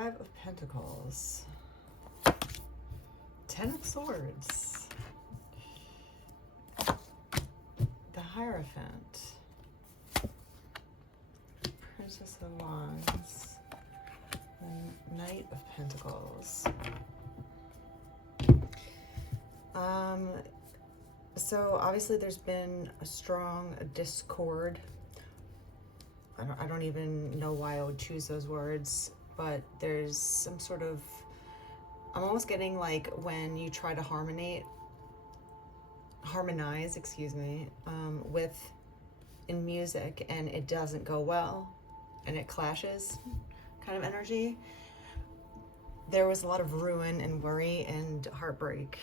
Five of Pentacles. Ten of Swords. The Hierophant. Princess of Wands. The Knight of Pentacles. So obviously there's been a strong discord. I don't even know why I would choose those words, but there's some sort of, I'm almost getting like when you try to harmonize, with in music and it doesn't go well and it clashes kind of energy. There was a lot of ruin and worry and heartbreak.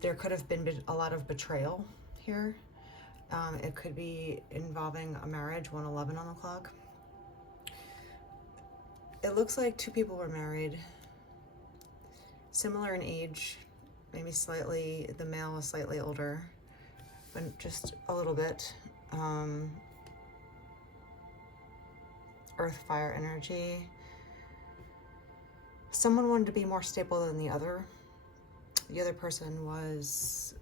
There could have been a lot of betrayal here. It could be involving a marriage, 111 on the clock. It looks like two people were married, similar in age, maybe slightly, the male is slightly older, but just a little bit. Earth, fire energy. Someone wanted to be more stable than the other. The other person was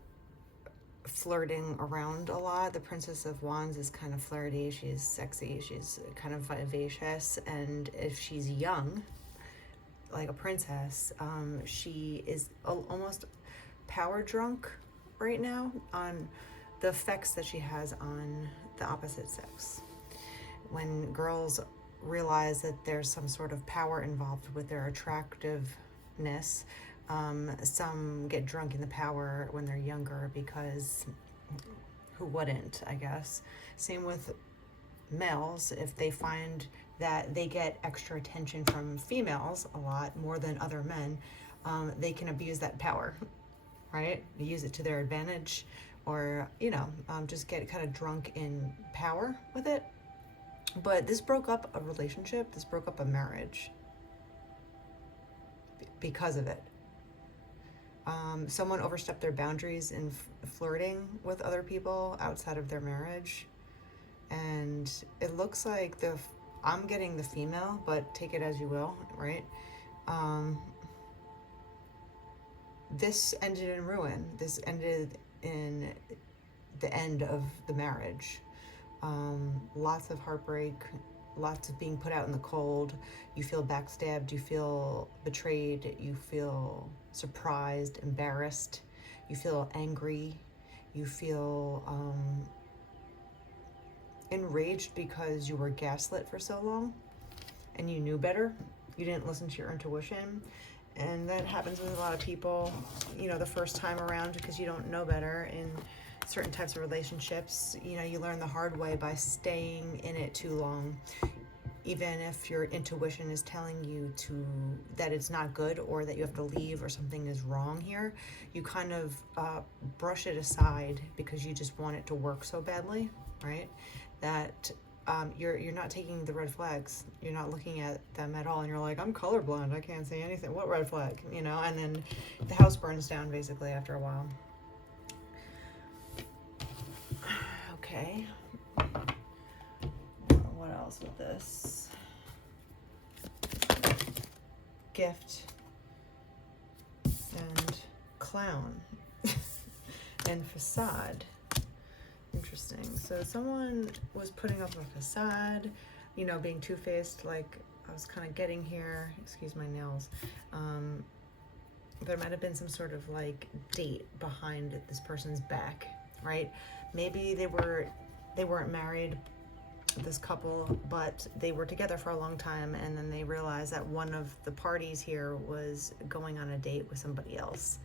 flirting around a lot. The Princess of Wands is kind of flirty. She's sexy. She's kind of vivacious. And if she's young, like a princess, she is almost power drunk right now on the effects that she has on the opposite sex. When girls realize that there's some sort of power involved with their attractiveness, some get drunk in the power when they're younger because who wouldn't, I guess. Same with males. If they find that they get extra attention from females a lot more than other men, they can abuse that power, right? Use it to their advantage, or just get kind of drunk in power with it. But this broke up a relationship. This broke up a marriage because of it. Someone overstepped their boundaries in flirting with other people outside of their marriage. And it looks like I'm getting the female, but take it as you will, right? This ended in ruin. This ended in the end of the marriage. Lots of heartbreak, lots of being put out in the cold. You feel backstabbed, you feel betrayed, you feel surprised, embarrassed, you feel angry, you feel enraged because you were gaslit for so long and you knew better. You didn't listen to your intuition. And that happens with a lot of people, the first time around, because you don't know better in certain types of relationships. You learn the hard way by staying in it too long. Even if your intuition is telling you that it's not good or that you have to leave or something is wrong here, you kind of brush it aside because you just want it to work so badly, right? That you're not taking the red flags. You're not looking at them at all, and you're like, I'm colorblind. I can't see anything. What red flag? And then the house burns down basically after a while. Okay. What else with this? Gift and clown and facade. Interesting. So someone was putting up a facade, being two-faced, like I was kind of getting here. Excuse my nails. There might have been some sort of like date behind this person's back, right? Maybe they weren't married, this couple, but they were together for a long time, and then they realized that one of the parties here was going on a date with somebody else.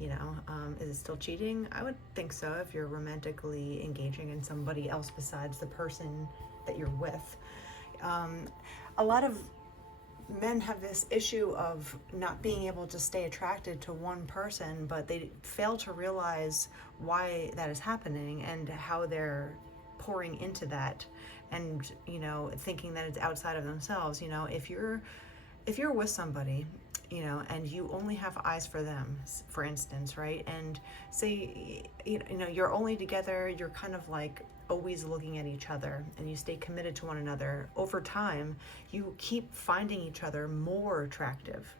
Is it still cheating? I would think so if you're romantically engaging in somebody else besides the person that you're with. A lot of men have this issue of not being able to stay attracted to one person, but they fail to realize why that is happening and how they're pouring into that, and thinking that it's outside of themselves. If you're with somebody, and you only have eyes for them, for instance, right? And say, you're only together, you're kind of like always looking at each other and you stay committed to one another, over time, you keep finding each other more attractive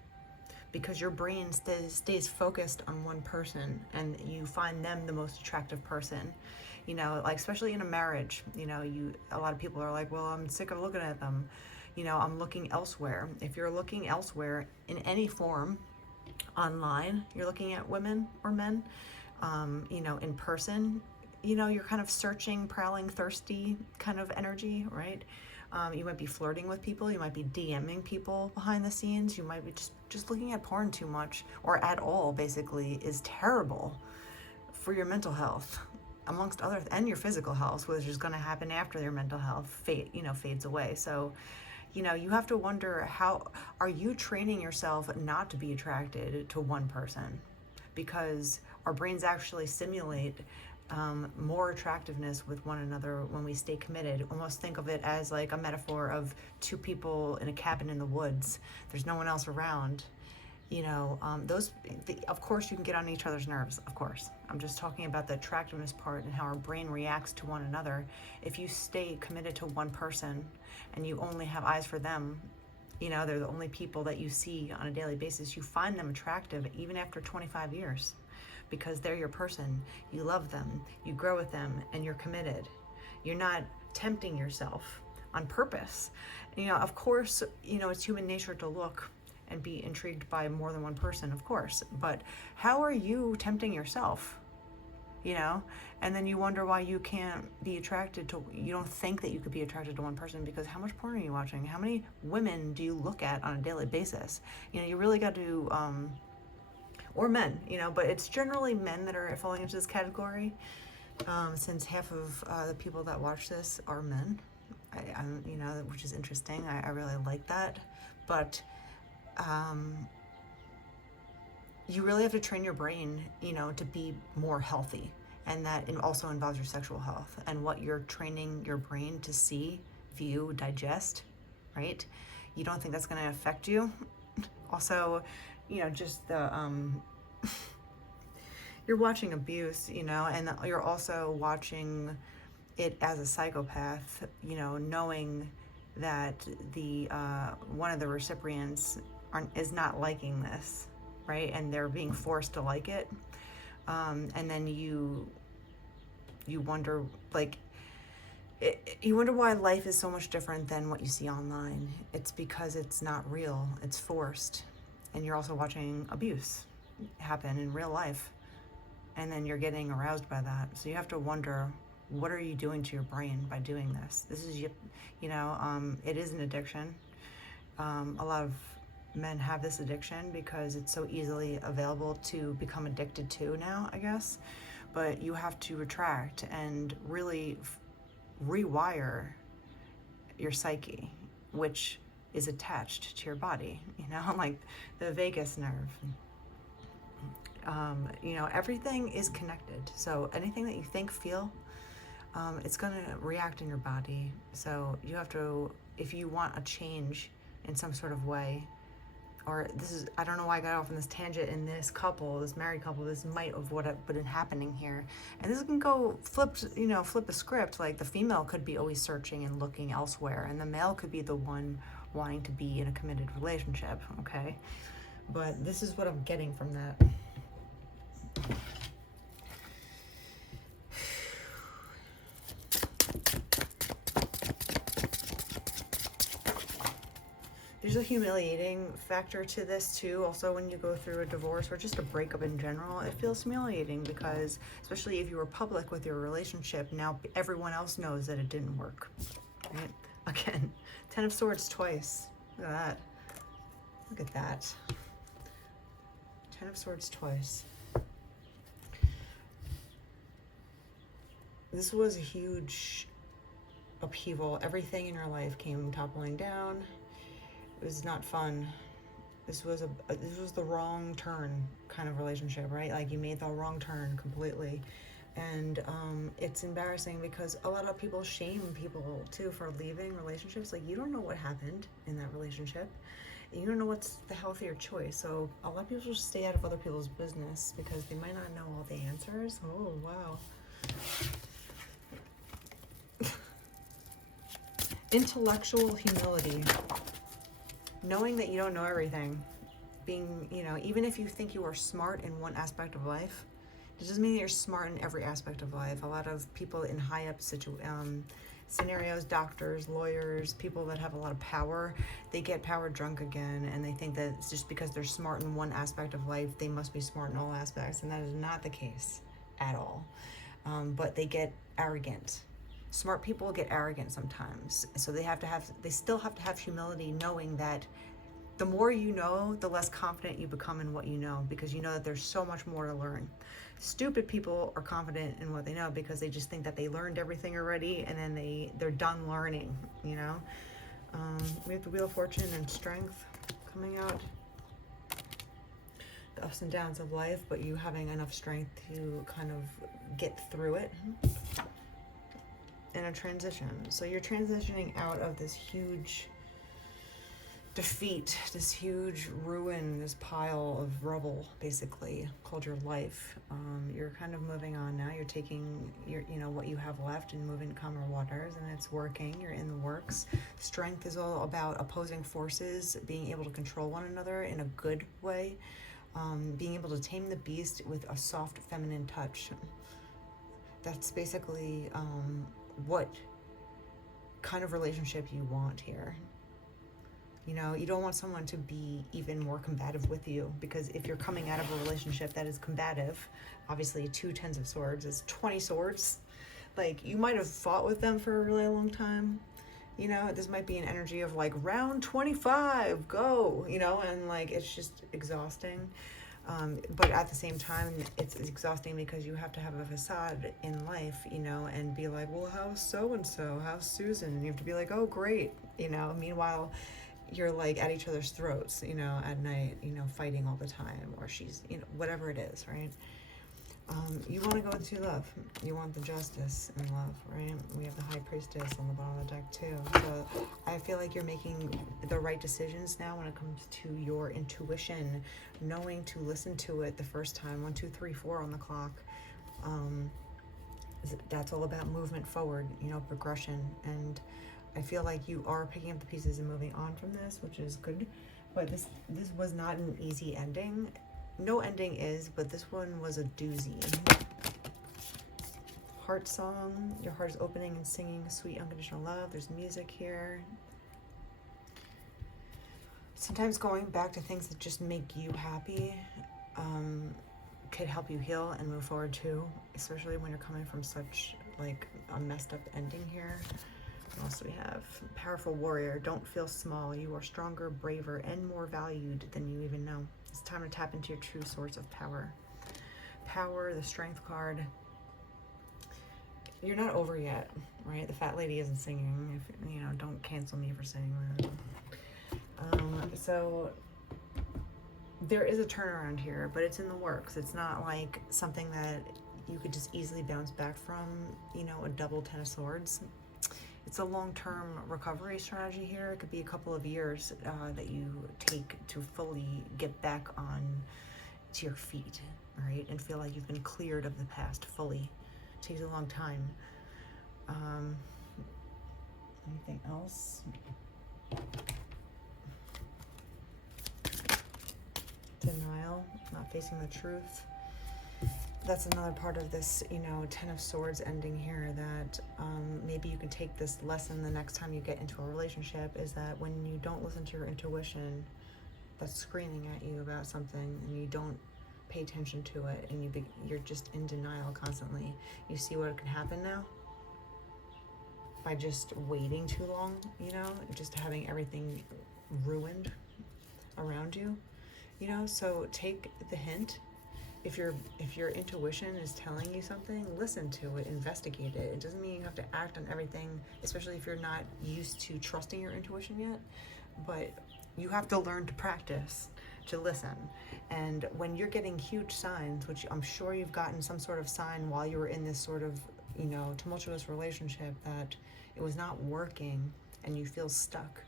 because your brain stays focused on one person and you find them the most attractive person. You know, like especially in a marriage, you know, a lot of people are like, well, I'm sick of looking at them. You know, I'm looking elsewhere. If you're looking elsewhere in any form, online, you're looking at women or men, you know, in person, you know, you're kind of searching, prowling, thirsty kind of energy, right? You might be flirting with people. You might be DMing people behind the scenes. You might be just looking at porn too much or at all, basically, is terrible for your mental health, amongst other, and your physical health, which is going to happen after your mental health fades away. So, you know, you have to wonder, how are you training yourself not to be attracted to one person? Because our brains actually simulate more attractiveness with one another when we stay committed. Almost think of it as like a metaphor of two people in a cabin in the woods. There's no one else around. You know, of course you can get on each other's nerves, of course. I'm just talking about the attractiveness part and how our brain reacts to one another. If you stay committed to one person and you only have eyes for them, you know, they're the only people that you see on a daily basis, you find them attractive even after 25 years because they're your person. You love them, you grow with them, and you're committed. You're not tempting yourself on purpose. You know, of course, you know, it's human nature to look and be intrigued by more than one person, of course, but how are you tempting yourself? You know, and then you wonder why you can't be attracted to, you don't think that you could be attracted to one person because how much porn are you watching? How many women do you look at on a daily basis? You know, you really got to, or men, you know, but it's generally men that are falling into this category, since half of the people that watch this are men. I'm, you know, which is interesting. I really like that, but you really have to train your brain, you know, to be more healthy. And that also involves your sexual health and what you're training your brain to see, view, digest, right? You don't think that's going to affect you? Also, you know, just the, you're watching abuse, you know, and you're also watching it as a psychopath, you know, knowing that the one of the recipients is not liking this, right? And they're being forced to like it. And then you wonder, like, you wonder why life is so much different than what you see online. It's because it's not real, it's forced. And you're also watching abuse happen in real life. And then you're getting aroused by that. So you have to wonder, what are you doing to your brain by doing this? This is, you know, it is an addiction. A lot of men have this addiction because it's so easily available to become addicted to now, I guess. But you have to retract and really rewire your psyche, which is attached to your body, you know, like the vagus nerve. You know, everything is connected. So anything that you think, feel, it's going to react in your body. So you have to, if you want a change in some sort of way, or this is, I don't know why I got off on this tangent in this couple, this married couple, this might of what been happening here. And this can go flip the script. Like the female could be always searching and looking elsewhere, and the male could be the one wanting to be in a committed relationship, okay? But this is what I'm getting from that. There's a humiliating factor to this too. Also, when you go through a divorce or just a breakup in general, it feels humiliating because, especially if you were public with your relationship, now everyone else knows that it didn't work, right? Again, 10 of Swords twice. Look at that. Look at that. 10 of Swords twice. This was a huge upheaval. Everything in your life came toppling down. It was not fun. This was the wrong turn kind of relationship, right? Like you made the wrong turn completely. And it's embarrassing because a lot of people shame people too for leaving relationships. Like you don't know what happened in that relationship. You don't know what's the healthier choice. So a lot of people just stay out of other people's business because they might not know all the answers. Oh, wow. Intellectual humility. Knowing that you don't know everything. Being, even if you think you are smart in one aspect of life, it doesn't mean that you're smart in every aspect of life. A lot of people in high up scenarios, doctors, lawyers, people that have a lot of power, they get power drunk again, and they think that it's just because they're smart in one aspect of life, they must be smart in all aspects, and that is not the case at all. But they get arrogant. Smart people get arrogant sometimes, so they still have to have humility, knowing that the more you know, the less confident you become in what you know, because you know that there's so much more to learn. Stupid people are confident in what they know because they just think that they learned everything already, and then they're done learning, We have the Wheel of Fortune and Strength coming out. The ups and downs of life, but you having enough strength to kind of get through it. And a transition. So you're transitioning out of this huge defeat, this huge ruin, this pile of rubble, basically, called your life. You're kind of moving on now. You're taking what you have left and moving to calmer waters, and it's working. You're in the works. Strength is all about opposing forces, being able to control one another in a good way, being able to tame the beast with a soft, feminine touch. That's basically what kind of relationship you want here. You don't want someone to be even more combative with you, because if you're coming out of a relationship that is combative, obviously 2 Tens of Swords is 20 swords. Like, you might have fought with them for a really long time. This might be an energy of like round 25, go, and like it's just exhausting. But at the same time, it's exhausting because you have to have a facade in life, and be like, well, how's so-and-so? How's Susan? And you have to be like, oh, great, Meanwhile, you're like at each other's throats, at night, fighting all the time, or she's, whatever it is, right? You want to go into love. You want the justice in love, right? We have the High Priestess on the bottom of the deck too. So I feel like you're making the right decisions now when it comes to your intuition, knowing to listen to it the first time. 1, 2, 3, 4 on the clock. That's all about movement forward, progression. And I feel like you are picking up the pieces and moving on from this, which is good. But this was not an easy ending. No ending is, but this one was a doozy. Heart song. Your heart is opening and singing sweet unconditional love. There's music here. Sometimes going back to things that just make you happy could help you heal and move forward too, especially when you're coming from such like a messed up ending here. What else do we have? Powerful warrior. Don't feel small. You are stronger, braver, and more valued than you even know. It's time to tap into your true source of power. Power, the Strength card. You're not over yet, right? The fat lady isn't singing. If, don't cancel me for saying that. So there is a turnaround here, but it's in the works. It's not like something that you could just easily bounce back from, a double Ten of Swords. It's a long-term recovery strategy here. It could be a couple of years that you take to fully get back on to your feet, right? And feel like you've been cleared of the past fully. It takes a long time. Anything else? Denial, not facing the truth. That's another part of this, Ten of Swords ending here, that maybe you can take this lesson the next time you get into a relationship, is that when you don't listen to your intuition that's screaming at you about something, and you don't pay attention to it, and you're just in denial constantly, you see what can happen now by just waiting too long, just having everything ruined around you, so take the hint. If your intuition is telling you something, listen to it, investigate it. It doesn't mean you have to act on everything, especially if you're not used to trusting your intuition yet, but you have to learn to practice, to listen. And when you're getting huge signs, which I'm sure you've gotten some sort of sign while you were in this sort of, tumultuous relationship, that it was not working and you feel stuck,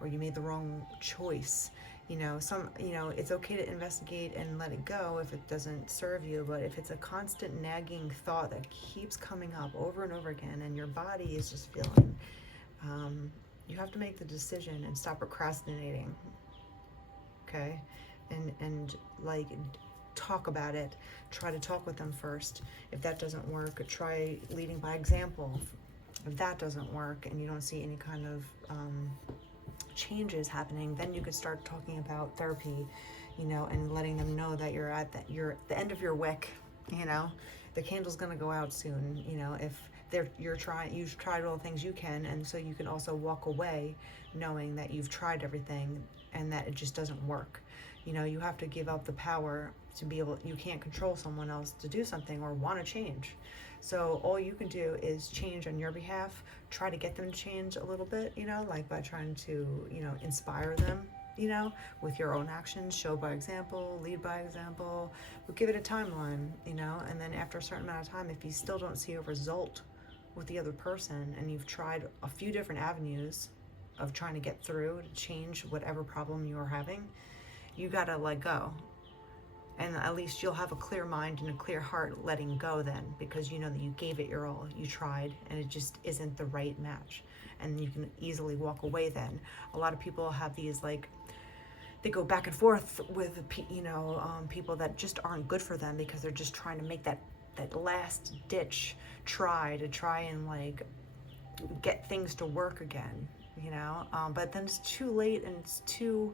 or you made the wrong choice, it's okay to investigate and let it go if it doesn't serve you. But if it's a constant nagging thought that keeps coming up over and over again, and your body is just feeling you have to make the decision and stop procrastinating. Okay? And like, talk about it. Try to talk with them first. If that doesn't work, try leading by example. If that doesn't work and you don't see any kind of changes happening, then you could start talking about therapy, you know, and letting them know that you're at the end of your wick, you know. The candle's gonna go out soon, you know, if you've tried all the things you can, and so you can also walk away knowing that you've tried everything and that it just doesn't work. You know, you have to give up the power to be able, you can't control someone else to do something or want to change. So all you can do is change on your behalf, try to get them to change a little bit, you know, like by trying to, you know, inspire them, you know, with your own actions, show by example, lead by example, but give it a timeline, you know, and then after a certain amount of time, if you still don't see a result with the other person and you've tried a few different avenues of trying to get through to change whatever problem you're having, you gotta let go. And at least you'll have a clear mind and a clear heart letting go then, because you know that you gave it your all, you tried, and it just isn't the right match. And you can easily walk away then. A lot of people have these, like, they go back and forth with, you know, people that just aren't good for them because they're just trying to make that last ditch try and like get things to work again, you know. But then it's too late and it's too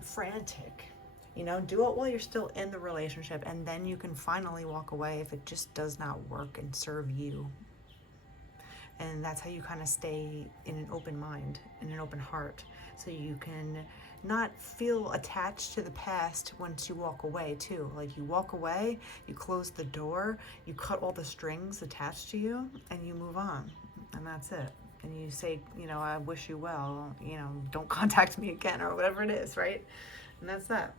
frantic. You know, do it while you're still in the relationship, and then you can finally walk away if it just does not work and serve you. And that's how you kind of stay in an open mind, in an open heart, so you can not feel attached to the past once you walk away too. Like, you walk away, you close the door, you cut all the strings attached to you, and you move on, and that's it. And you say, you know, I wish you well, you know, don't contact me again, or whatever it is, right? And that's that.